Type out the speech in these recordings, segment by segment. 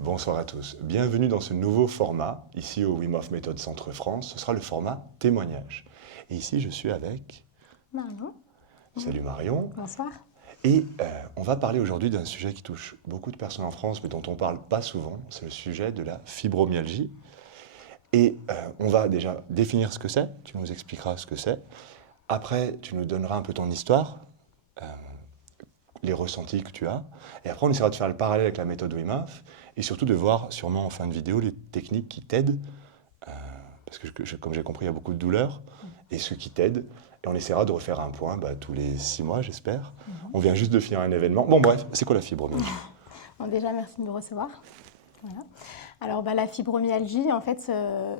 Bonsoir à tous. Bienvenue dans ce nouveau format, ici au Wim Hof Méthode Centre France. Ce sera le format témoignage. Et ici, je suis avec... Marion. Salut Marion. Bonsoir. Et on va parler aujourd'hui d'un sujet qui touche beaucoup de personnes en France, mais dont on ne parle pas souvent. C'est le sujet de la fibromyalgie. Et on va déjà définir ce que c'est. Tu nous expliqueras ce que c'est. Après, tu nous donneras un peu ton histoire, euh, les ressentis que tu as. Et après, on essaiera de faire le parallèle avec la méthode Wim Hof. Et surtout de voir, sûrement en fin de vidéo, les techniques qui t'aident. Parce que, comme j'ai compris, il y a beaucoup de douleurs. Et ceux qui t'aident. Et on essaiera de refaire un point tous les 6 mois, j'espère. On vient juste de finir un événement. Bon, bref, c'est quoi la fibromyalgie? Bon, déjà, merci de me recevoir. Voilà. Alors, la fibromyalgie, en fait,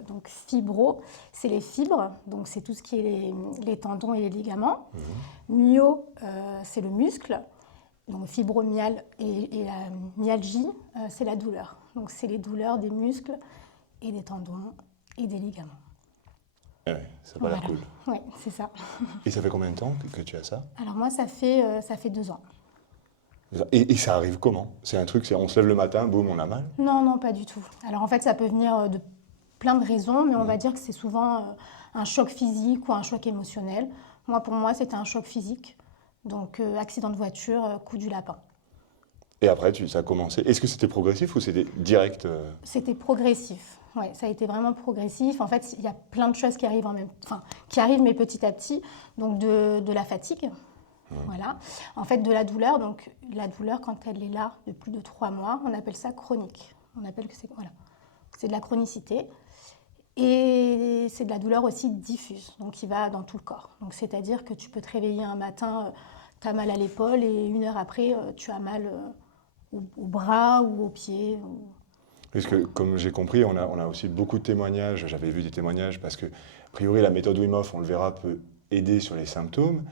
donc fibro, c'est les fibres, donc c'est tout ce qui est les tendons et les ligaments. Myo, c'est le muscle. Donc, fibromyal et la myalgie, c'est la douleur. Donc, c'est les douleurs des muscles et des tendons et des ligaments. Ah ouais, ça va l'air cool. Oui, c'est ça. Et ça fait combien de temps que tu as ça? Alors, moi, ça fait 2 ans. Et ça arrive comment? C'est un truc, on se lève le matin, boum, on a mal? Non, non, pas du tout. Alors en fait, ça peut venir de plein de raisons, mais on va dire que c'est souvent un choc physique ou un choc émotionnel. Pour moi, c'était un choc physique. Donc accident de voiture, coup du lapin. Et après, ça a commencé. Est-ce que c'était progressif ou c'était direct? C'était progressif. Ouais, ça a été vraiment progressif. En fait, il y a plein de choses qui arrivent qui arrivent mais petit à petit. Donc de la fatigue. Voilà. En fait, de la douleur. Donc la douleur, quand elle est là de plus de 3 mois, on appelle ça chronique. On appelle que c'est de la chronicité. Et c'est de la douleur aussi diffuse, donc qui va dans tout le corps. Donc c'est-à-dire que tu peux te réveiller un matin, tu as mal à l'épaule et 1 heure après, tu as mal au bras ou aux pieds. Parce que, comme j'ai compris, on a aussi beaucoup de témoignages. J'avais vu des témoignages parce que, a priori, la méthode Wim Hof, on le verra, peut aider sur les symptômes.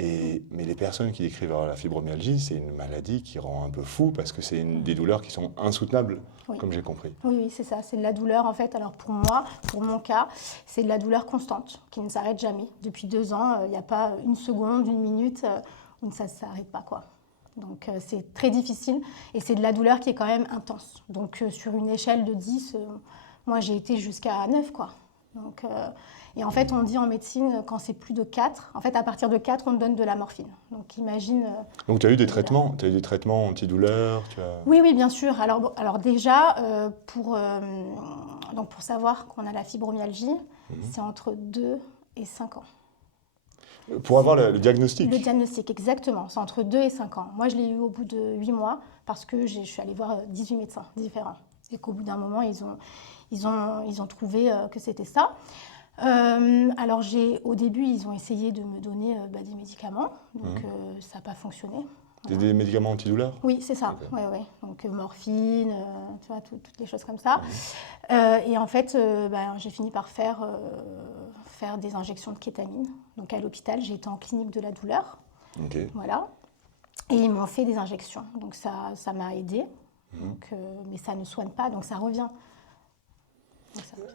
Mais les personnes qui décrivent la fibromyalgie, c'est une maladie qui rend un peu fou parce que c'est des douleurs qui sont insoutenables, Oui. comme j'ai compris. Oui, c'est ça, c'est de la douleur en fait. Alors pour moi, pour mon cas, c'est de la douleur constante qui ne s'arrête jamais. Depuis 2 ans, il n'y a pas une seconde, une minute où ça ne s'arrête pas, quoi. Donc c'est très difficile et c'est de la douleur qui est quand même intense. Donc sur une échelle de 10, moi j'ai été jusqu'à 9, quoi. Donc, et en fait, on dit en médecine, quand c'est plus de 4, en fait à partir de 4, on donne de la morphine. Donc imagine... Donc tu as eu des traitements? Tu as eu des traitements antidouleurs? Oui, oui, bien sûr. Alors déjà, pour savoir qu'on a la fibromyalgie, c'est entre 2 et 5 ans. Pour avoir le diagnostic? Le diagnostic, exactement. C'est entre 2 et 5 ans. Moi, je l'ai eu au bout de 8 mois parce que je suis allée voir 18 médecins différents. Et qu'au bout d'un moment, ils ont trouvé que c'était ça. Alors, au début, ils ont essayé de me donner des médicaments. Donc, ça n'a pas fonctionné. Voilà. Des médicaments antidouleurs? Oui, c'est ça. Okay. Ouais, ouais. Donc morphine, tu vois, toutes les choses comme ça. Et en fait, j'ai fini par faire des injections de kétamine. Donc à l'hôpital, j'ai été en clinique de la douleur. Okay. Voilà. Et ils m'ont fait des injections. Donc ça m'a aidée. Mais ça ne soigne pas, donc ça revient.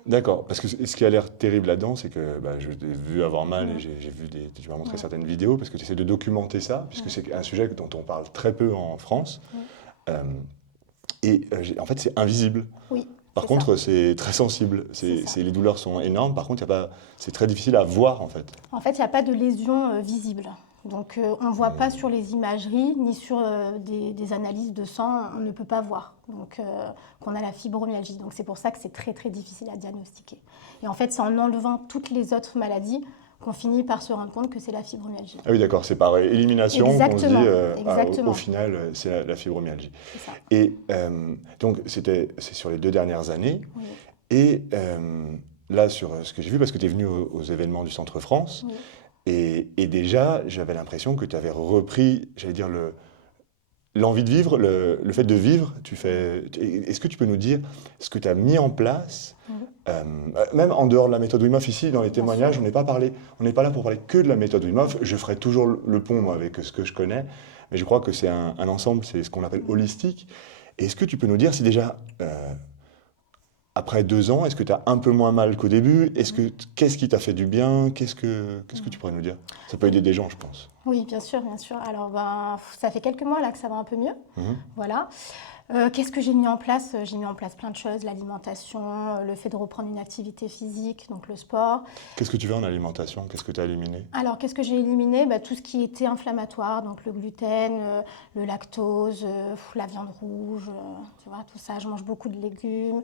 D'accord, parce que ce qui a l'air terrible là-dedans, c'est que je t'ai vu avoir mal et j'ai vu tu m'as montré certaines vidéos, parce que tu essaies de documenter ça, puisque c'est un sujet dont on parle très peu en France. En fait, c'est invisible. Oui. Par contre, c'est très sensible. Les douleurs sont énormes. Par contre, c'est très difficile à voir, en fait. En fait, il n'y a pas de lésion visible. Donc, on ne voit pas sur les imageries, ni sur des analyses de sang, on ne peut pas voir qu'on a la fibromyalgie. Donc, c'est pour ça que c'est très, très difficile à diagnostiquer. Et en fait, c'est en enlevant toutes les autres maladies qu'on finit par se rendre compte que c'est la fibromyalgie. Ah oui, d'accord, c'est par élimination qu'on se dit, au final, c'est la fibromyalgie. C'est ça. Et donc, c'est sur les 2 dernières années. Oui. Et là, sur ce que j'ai vu, parce que tu es venu aux événements du Centre France, Oui. Et déjà, j'avais l'impression que tu avais repris, j'allais dire, l'envie de vivre, le fait de vivre. Est-ce que tu peux nous dire ce que tu as mis en place, même en dehors de la méthode Wim Hof, ici, dans les témoignages, on n'est pas là pour parler que de la méthode Wim Hof. Je ferai toujours le pont, moi, avec ce que je connais, mais je crois que c'est un ensemble, c'est ce qu'on appelle holistique. Est-ce que tu peux nous dire si déjà... après 2 ans, est-ce que tu as un peu moins mal qu'au début? Qu'est-ce qui t'a fait du bien? Qu'est-ce que tu pourrais nous dire? Ça peut aider des gens, je pense. Oui, bien sûr, bien sûr. Alors, ça fait quelques mois là que ça va un peu mieux. Voilà. Qu'est-ce que j'ai mis en place? J'ai mis en place plein de choses, l'alimentation, le fait de reprendre une activité physique, donc le sport. Qu'est-ce que tu veux en alimentation? Qu'est-ce que tu as éliminé? Alors, qu'est-ce que j'ai éliminé? Tout ce qui était inflammatoire, donc le gluten, le lactose, la viande rouge, tu vois, tout ça. Je mange beaucoup de légumes,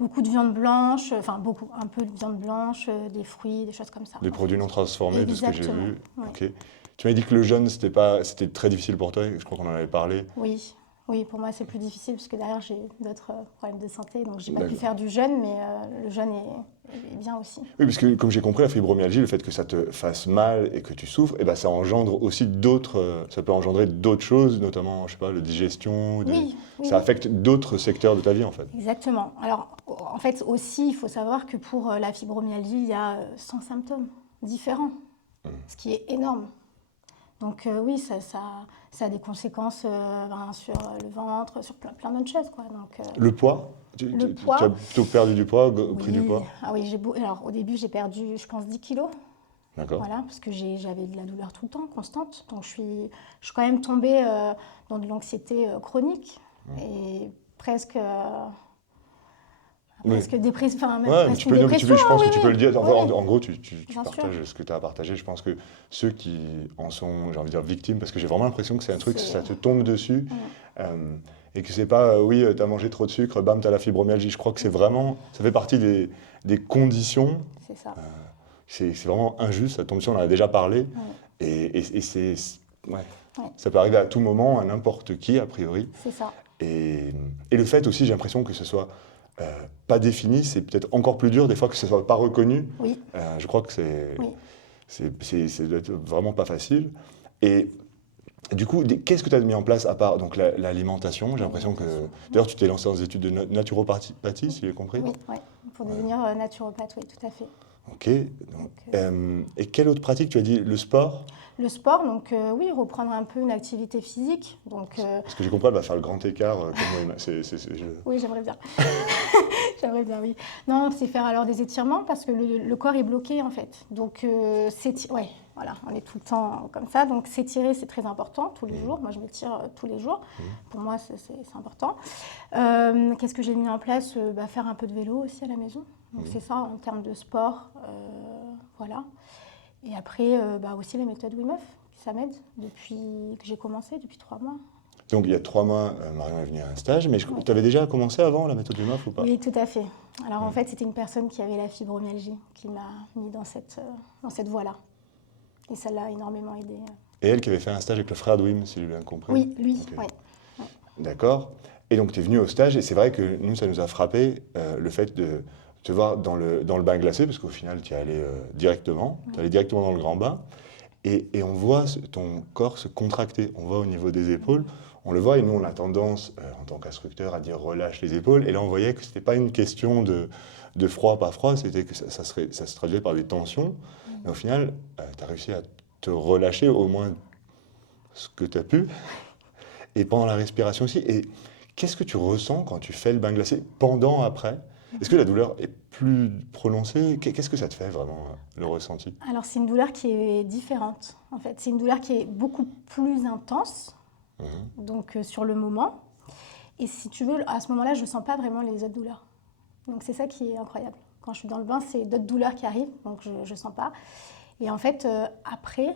beaucoup de viande blanche, enfin beaucoup, un peu de viande blanche, des fruits, des choses comme ça. Des produits non transformés, de ce que j'ai Exactement, vu. ouais. Ok. Tu m'as dit que le jeûne, c'était très difficile pour toi, je crois qu'on en avait parlé. Oui, oui, pour moi c'est plus difficile parce que derrière j'ai d'autres problèmes de santé, donc j'ai pas pu D'accord. faire du jeûne, mais le jeûne est bien aussi. Oui, parce que comme j'ai compris, la fibromyalgie, le fait que ça te fasse mal et que tu souffres, eh ben, ça engendre aussi ça peut engendrer d'autres choses, notamment, je sais pas, la digestion, Oui, oui, ça oui. affecte d'autres secteurs de ta vie en fait. Exactement. Alors, en fait, aussi, il faut savoir que pour la fibromyalgie, il y a 100 symptômes différents, ce qui est énorme. Donc, oui, ça a des conséquences sur le ventre, sur plein d'autres choses, quoi. Donc, Le poids? le Tu as poids, plutôt perdu du poids, pris du oui. poids? Ah oui, alors, au début, j'ai perdu, je pense, 10 kilos. D'accord. Voilà, parce que j'avais de la douleur tout le temps, constante. Donc, je suis quand même tombée dans de l'anxiété chronique et presque. Oui. Presque dépression, enfin même Ouais, mais presque une dépression, je pense oui, que tu oui, peux le dire. Enfin, oui, en gros, tu bien sûr. partages ce que tu as partagé. Je pense que ceux qui en sont, j'ai envie de dire, victimes, parce que j'ai vraiment l'impression que c'est un truc, ça te tombe dessus, et que c'est pas, oui, t'as mangé trop de sucre, bam, t'as la fibromyalgie. Je crois que c'est vraiment, ça fait partie des conditions. C'est ça. C'est vraiment injuste, ça tombe dessus, on en a déjà parlé, Ouais. et ouais. Ouais. Ça peut arriver à tout moment, à n'importe qui, a priori. C'est ça. Et le fait aussi, j'ai l'impression que ce soit pas défini, c'est peut-être encore plus dur des fois que ce soit pas reconnu. Oui. Je crois que Oui. ça doit être vraiment pas facile. Et du coup, qu'est-ce que tu as mis en place à part donc l'alimentation? J'ai l'impression que d'ailleurs tu t'es lancé dans des études de naturopathie, si j'ai compris. Oui, ouais. Pour devenir naturopathe, oui, tout à fait. Ok. Et quelle autre pratique? Tu as dit le sport? Le sport, donc oui, reprendre un peu une activité physique. Donc, Parce que j'ai compris, elle va faire le grand écart. Comme moi, oui, j'aimerais bien. J'aimerais bien, oui. Non, c'est faire alors des étirements parce que le corps est bloqué en fait. Donc, ouais, voilà, on est tout le temps comme ça. Donc, s'étirer, c'est très important tous les jours. Moi, je m'étire tous les jours. Pour moi, c'est important. Qu'est-ce que j'ai mis en place? Faire un peu de vélo aussi à la maison. Donc, c'est ça en termes de sport. Voilà. Et après, aussi les méthodes Wim Hof, ça m'aide depuis que j'ai commencé, depuis 3 mois. Donc il y a 3 mois, Marion est venue à un stage, mais tu avais déjà commencé avant la méthode Wim Hof ou pas? Oui, tout à fait. Alors en fait, c'était une personne qui avait la fibromyalgie qui m'a mis dans cette voie-là. Et ça l'a énormément aidé. Et elle qui avait fait un stage avec le frère de Wim, si j'ai bien compris. Oui, lui, Ok. oui. D'accord. Et donc tu es venu au stage, et c'est vrai que nous, ça nous a frappé le fait de te voir dans le bain glacé, parce qu'au final, tu es allé directement, tu es allé directement dans le grand bain, et on voit ton corps se contracter, on voit au niveau des épaules, on le voit, et nous, on a tendance, en tant qu'instructeur, à dire relâche les épaules, et là, on voyait que ce n'était pas une question de froid, pas froid, c'était que ça se traduisait par des tensions, mais au final, tu as réussi à te relâcher au moins ce que tu as pu, et pendant la respiration aussi. Et qu'est-ce que tu ressens quand tu fais le bain glacé pendant, après? Est-ce que la douleur est plus prononcée? Qu'est-ce que ça te fait vraiment, le ressenti? Alors c'est une douleur qui est différente, en fait. C'est une douleur qui est beaucoup plus intense, donc sur le moment. Et si tu veux, à ce moment-là, je ne sens pas vraiment les autres douleurs. Donc c'est ça qui est incroyable. Quand je suis dans le bain, c'est d'autres douleurs qui arrivent, donc je ne sens pas. Et en fait, après,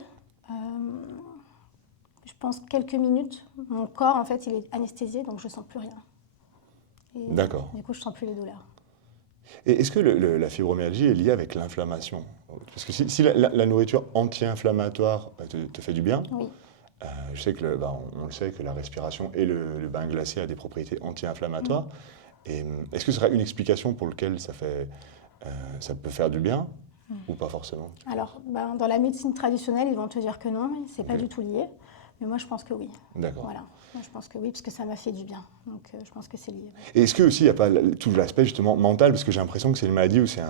je pense quelques minutes, mon corps, en fait, il est anesthésié, donc je ne sens plus rien. Et D'accord. du coup, je ne sens plus les douleurs. Et est-ce que la fibromyalgie est liée avec l'inflammation? Parce que si la nourriture anti-inflammatoire te fait du bien, Oui. je sais que on le sait que la respiration et le bain glacé a des propriétés anti-inflammatoires. Et est-ce que ce serait une explication pour laquelle ça peut faire du bien ou pas forcément? Alors, dans la médecine traditionnelle, ils vont te dire que non, c'est pas du tout lié. Mais moi, je pense que oui. D'accord. Voilà. Moi, je pense que oui, parce que ça m'a fait du bien. Donc, je pense que c'est lié. Et est-ce que aussi il n'y a pas tout l'aspect justement mental, parce que j'ai l'impression que c'est une maladie où c'est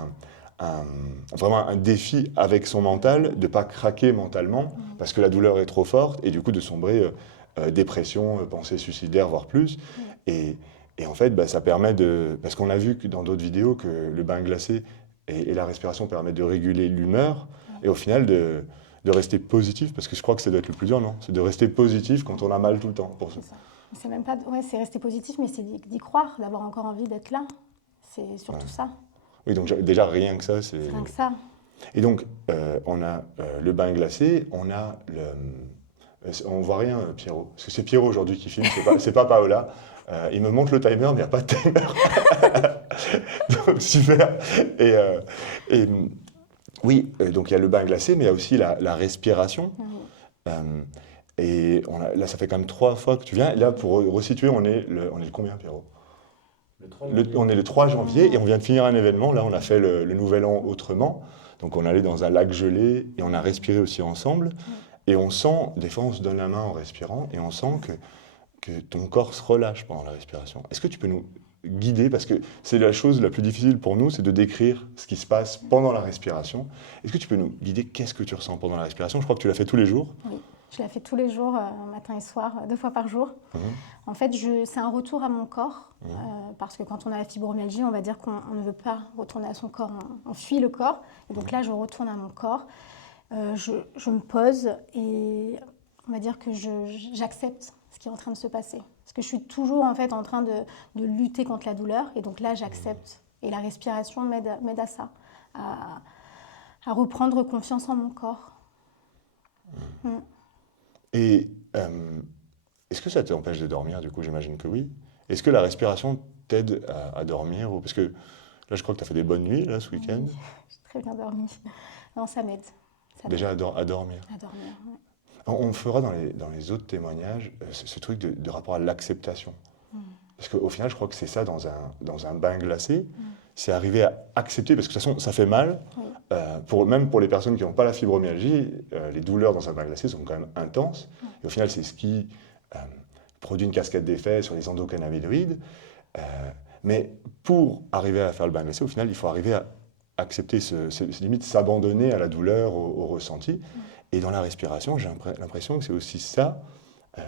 vraiment un défi avec son mental, de ne pas craquer mentalement, parce que la douleur est trop forte, et du coup de sombrer dépression, pensée suicidaire, voire plus. Et en fait, ça permet parce qu'on a vu que dans d'autres vidéos que le bain glacé et la respiration permettent de réguler l'humeur, et au final de rester positif, parce que je crois que ça doit être le plus dur, non? C'est de rester positif quand on a mal tout le temps. Pour ça. C'est ça. C'est même pas, ouais, c'est rester positif, mais c'est d'y croire, d'avoir encore envie d'être là. C'est surtout ça. Oui, donc déjà rien que ça, c'est... C'est rien que ça. Et donc, on a le bain glacé, on a le... on voit rien, Pierrot. Parce que c'est Pierrot aujourd'hui qui filme, c'est pas Paola. Il me montre le timer, mais il n'y a pas de timer. Donc, super. Et oui, donc il y a le bain glacé, mais il y a aussi la respiration. Et là, ça fait quand même 3 fois que tu viens. Et là, pour resituer, on est le combien, Pierrot? On est le 3 janvier et on vient de finir un événement. Là, on a fait le Nouvel An autrement. Donc, on allait dans un lac gelé et on a respiré aussi ensemble. Et on sent, des fois, on se donne la main en respirant et on sent que ton corps se relâche pendant la respiration. Est-ce que tu peux nous guider? Parce que c'est la chose la plus difficile pour nous, c'est de décrire ce qui se passe pendant la respiration. Est-ce que tu peux nous guider? Qu'est-ce que tu ressens pendant la respiration? Je crois que tu l'as fait tous les jours. Oui, je la fais tous les jours, matin et soir, 2 fois par jour. En fait, c'est un retour à mon corps, parce que quand on a la fibromyalgie, on va dire qu'on ne veut pas retourner à son corps, on fuit le corps. Et donc là, je retourne à mon corps, je me pose et on va dire que j'accepte ce qui est en train de se passer. Parce que je suis toujours en fait en train de lutter contre la douleur. Et donc là, j'accepte. Et la respiration m'aide à ça, à reprendre confiance en mon corps. Et est-ce que ça t'empêche de dormir, du coup? J'imagine que oui. Est-ce que la respiration t'aide à dormir? Parce que là, je crois que tu as fait des bonnes nuits là, ce week-end. Oui, j'ai très bien dormi. Non, ça m'aide. Déjà à dormir. À dormir, ouais. On fera dans les autres témoignages ce truc de rapport à l'acceptation. Parce qu'au final, je crois que c'est ça dans un bain glacé. C'est arriver à accepter, parce que de toute façon, ça fait mal. Même pour les personnes qui n'ont pas la fibromyalgie, les douleurs dans un bain glacé sont quand même intenses. Et au final, c'est ce qui produit une cascade d'effets sur les endocannabinoïdes. Mais pour arriver à faire le bain glacé, au final, il faut arriver à accepter, limite s'abandonner à la douleur, au ressenti. Et dans la respiration, j'ai l'impression que c'est aussi ça,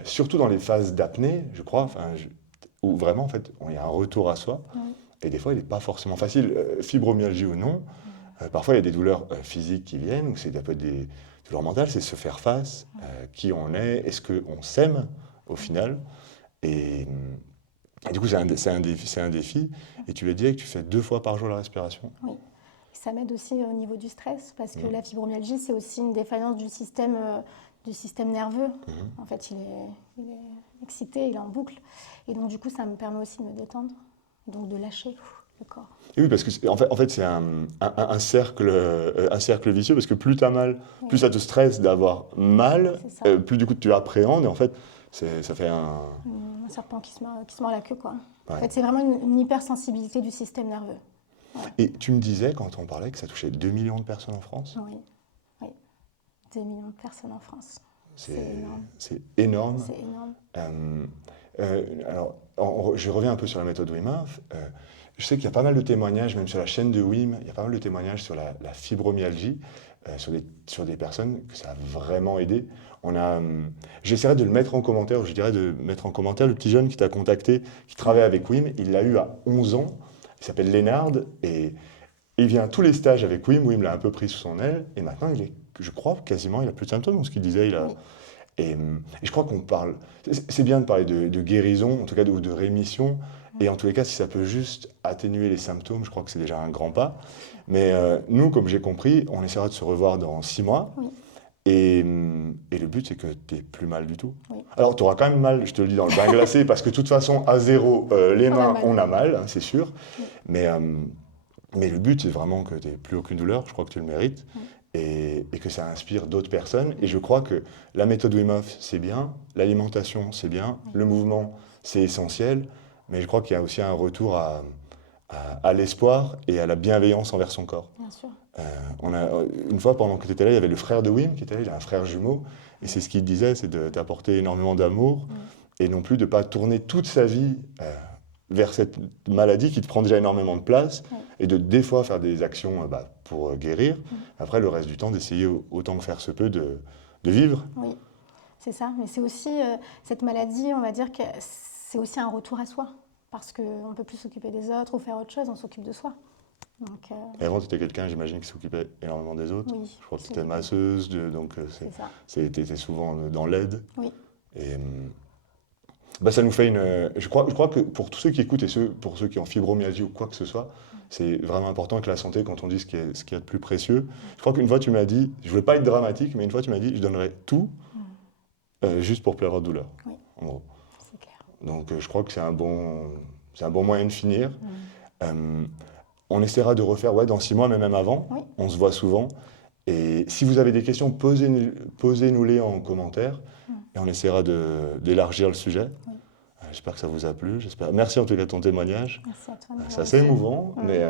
surtout dans les phases d'apnée, je crois, où vraiment, en fait, il y a un retour à soi. Et des fois, il n'est pas forcément facile. Fibromyalgie ou non, parfois, il y a des douleurs physiques qui viennent, ou ça peut être des douleurs mentales, c'est se faire face, qui on est, est-ce qu'on s'aime, au final. Et du coup, c'est un défi. Et tu l'as dit que tu fais 2 fois par jour la respiration. Oui. Ça m'aide aussi au niveau du stress, parce que la fibromyalgie, c'est aussi une défaillance du système nerveux. En fait, il est excité, il est en boucle. Et donc, du coup, ça me permet aussi de me détendre, donc de lâcher le corps. Et oui, parce que en fait c'est un cercle vicieux, parce que plus tu as mal, plus ça te stresse d'avoir mal, plus du coup tu appréhendes, et en fait, ça fait un serpent qui se mord la queue, quoi. Ouais. En fait, c'est vraiment une hypersensibilité du système nerveux. Ouais. Et tu me disais, quand on parlait, que ça touchait 2 millions de personnes en France? Oui. 2 millions de personnes en France. C'est énorme. C'est énorme. Alors, je reviens un peu sur la méthode Wim Hof. Je sais qu'il y a pas mal de témoignages, même sur la chaîne de Wim, il y a pas mal de témoignages sur la fibromyalgie, sur des personnes que ça a vraiment aidé. J'essaierai de le mettre en commentaire, ou je dirais de mettre en commentaire le petit jeune qui t'a contacté, qui travaille avec Wim. Il l'a eu à 11 ans. Il s'appelle Lénard et il vient à tous les stages avec Wim. Wim l'a un peu pris sous son aile et maintenant je crois quasiment, il a plus de symptômes dans ce qu'il disait. Et je crois qu'on parle. C'est bien de parler de guérison, en tout cas, ou de rémission. Et en tous les cas, si ça peut juste atténuer les symptômes, je crois que c'est déjà un grand pas. Mais nous, comme j'ai compris, on essaiera de se revoir dans 6 mois. Et le but, c'est que tu n'aies plus mal du tout. Alors, tu auras quand même mal, je te le dis, dans le bain glacé, parce que de toute façon, à 0, les mains, on a mal, hein, c'est sûr. Mais le but, c'est vraiment que tu n'aies plus aucune douleur. Je crois que tu le mérites. Et que ça inspire d'autres personnes. Et je crois que la méthode Wim Hof, c'est bien. L'alimentation, c'est bien. Le mouvement, c'est essentiel. Mais je crois qu'il y a aussi un retour à l'espoir et à la bienveillance envers son corps. Bien sûr. Une fois, pendant que tu étais là, il y avait le frère de Wim qui était là, il a un frère jumeau, et c'est ce qu'il disait, c'est d'apporter énormément d'amour, et non plus de ne pas tourner toute sa vie vers cette maladie qui te prend déjà énormément de place, et des fois faire des actions pour guérir, après le reste du temps d'essayer autant que faire se peut de vivre. Oui, c'est ça, mais c'est aussi, cette maladie, on va dire que c'est aussi un retour à soi, parce qu'on ne peut plus s'occuper des autres ou faire autre chose, on s'occupe de soi. Donc, Et avant, tu étais quelqu'un, j'imagine, qui s'occupait énormément des autres. oui, Je crois que tu c'est étais masseuse, donc c'est ça. tu étais souvent dans l'aide. Oui, Et bah, ça nous fait une. Je crois que pour tous ceux qui écoutent et pour ceux qui ont fibromyalgie ou quoi que ce soit, c'est vraiment important que la santé, quand on dit ce qu'il y a de plus précieux. Je crois qu'une fois, tu m'as dit, je ne voulais pas être dramatique, mais une fois, tu m'as dit, je donnerais tout juste pour plaire aux douleurs. Oui. En gros. c'est clair. Donc, je crois que c'est un bon moyen de finir. On essaiera de refaire dans 6 mois, mais même avant. Oui. On se voit souvent. Et si vous avez des questions, posez-nous-les en commentaire et on essaiera d'élargir le sujet. Oui. J'espère que ça vous a plu. Merci en tout cas de ton témoignage. Merci à toi. C'est assez émouvant, mais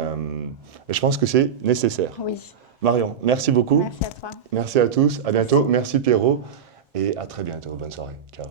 je pense que c'est nécessaire. Oui, Marion, merci beaucoup. merci à toi. Merci à tous. À bientôt. Merci Pierrot. Et à très bientôt. Bonne soirée. Ciao.